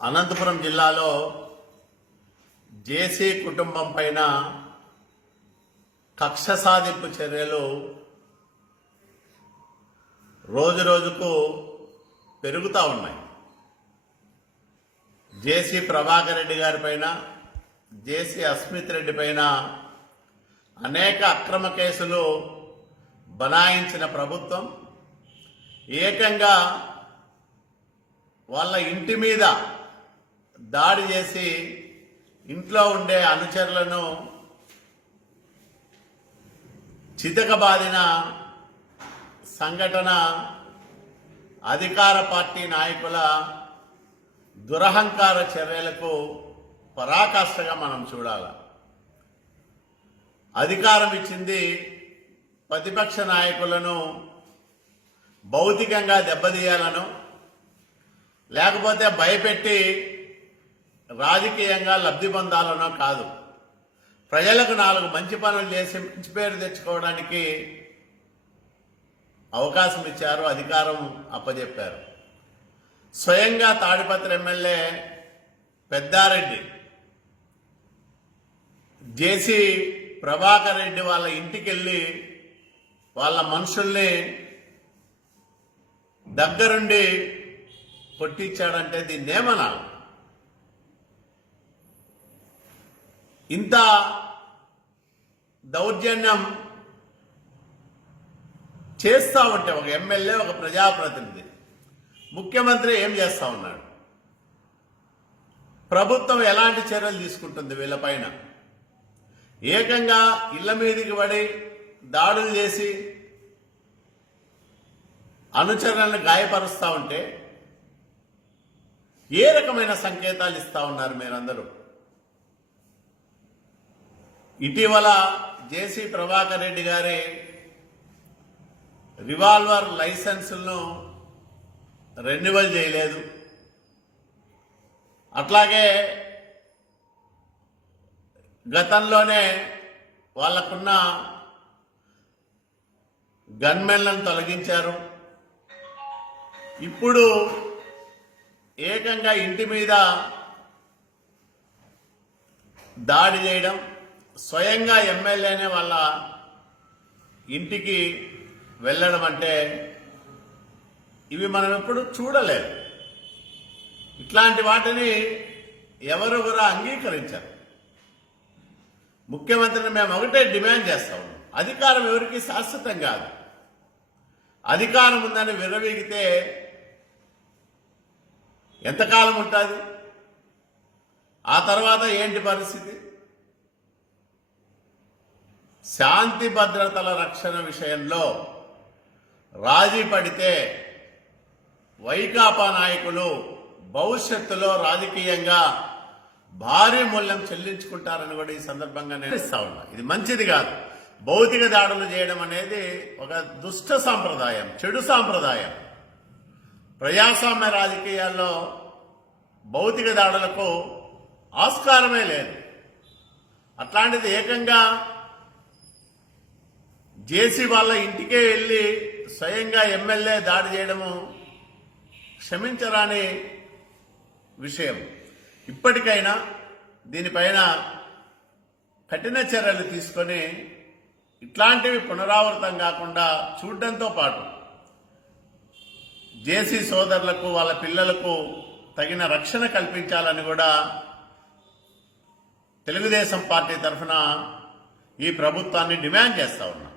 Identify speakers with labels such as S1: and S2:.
S1: అనంతపురం జిల్లాలో జేసీ కుటుంబం పైన కక్ష సాధింపు చర్యలు రోజు రోజుకు పెరుగుతూ ఉన్నాయి. జేసీ ప్రభాకర్ రెడ్డి గారి పైన జేసీ అస్మిత్ రెడ్డి పైన అనేక అక్రమ కేసులు బనాయించిన ప్రభుత్వం. ఏకంగా వాళ్ళ ఇంటి మీద దాడి చేసి ఇంట్లో ఉండే అనుచరులను చితకబాదిన సంఘటన అధికార పార్టీ నాయకుల దురహంకార చర్యలకు పరాకాష్ఠగా మనం చూడాలి. అధికారం ఇచ్చింది ప్రతిపక్ష నాయకులను భౌతికంగా దెబ్బతీయాలను లేకపోతే భయపెట్టి రాజకీయంగా లబ్ధి పొందాలనో కాదు. ప్రజలకు నాలుగు మంచి పనులు చేసి మంచి పేరు తెచ్చుకోవడానికి అవకాశం ఇచ్చారు అధికారం అప్పజెప్పారు. స్వయంగా తాడిపత్రి ఎమ్మెల్యే పెద్దారెడ్డి జేసీ ప్రభాకర్ రెడ్డి వాళ్ళ ఇంటికి వెళ్ళి వాళ్ళ మనుషుల్ని దగ్గరుండి కొట్టించాడంటే దీన్ని ఏమనాలి ఇంత దౌర్జన్యం చేస్తా ఉంటే ఒక ఎమ్మెల్యే ఒక ప్రజాప్రతినిధి ముఖ్యమంత్రి ఏం చేస్తా ఉన్నాడు? ప్రభుత్వం ఎలాంటి చర్యలు తీసుకుంటుంది వీళ్ళపైన? ఏకంగా ఇళ్ళ మీదికి పడి దాడులు చేసి అనుచరులను గాయపరుస్తూ ఉంటే ఏ రకమైన సంకేతాలు ఇస్తా ఉన్నారు మీరందరూ? ఇటీవల జేసీ ప్రభాకర్ రెడ్డి గారి రివాల్వర్ లైసెన్సులను రెన్యువల్ చేయలేదు. అట్లాగే గతంలోనే వాళ్ళకున్న గన్మెన్లను తొలగించారు. ఇప్పుడు ఏకంగా ఇంటి మీద దాడి చేయడం స్వయంగా ఎమ్మెల్యేనే వాళ్ళ ఇంటికి వెళ్ళడం అంటే ఇవి మనం ఎప్పుడు చూడలేదు. ఇట్లాంటి వాటిని ఎవరు కూడా అంగీకరించారు. ముఖ్యమంత్రిని మేము ఒకటే డిమాండ్ చేస్తాం అధికారం ఎవరికి శాశ్వతం కాదు. అధికారం ఉందని విరవీగితే ఎంతకాలం ఉంటుంది? ఆ తర్వాత ఏంటి పరిస్థితి? శాంతి భద్రతల రక్షణ విషయంలో రాజీ పడితే వైకాపా నాయకులు భవిష్యత్తులో రాజకీయంగా భారీ మూల్యం చెల్లించుకుంటారని కూడా ఈ సందర్భంగా నేను ఇస్తా ఉన్నా. ఇది మంచిది కాదు. భౌతిక దాడులు చేయడం అనేది ఒక దుష్ట సాంప్రదాయం చెడు సాంప్రదాయం. ప్రజాస్వామ్య రాజకీయాల్లో భౌతిక దాడులకు ఆస్కారమే లేదు. అట్లాంటిది ఏకంగా జేసీ వాళ్ళ ఇంటికే వెళ్ళి స్వయంగా ఎమ్మెల్యే దాడి చేయడము క్షమించరాని విషయం. ఇప్పటికైనా దీనిపైన కఠిన చర్యలు తీసుకొని ఇట్లాంటివి పునరావృతం కాకుండా చూడడంతో పాటు జేసీ సోదరులకు వాళ్ళ పిల్లలకు తగిన రక్షణ కల్పించాలని కూడా తెలుగుదేశం పార్టీ తరఫున ఈ ప్రభుత్వాన్ని డిమాండ్ చేస్తా ఉన్నాం.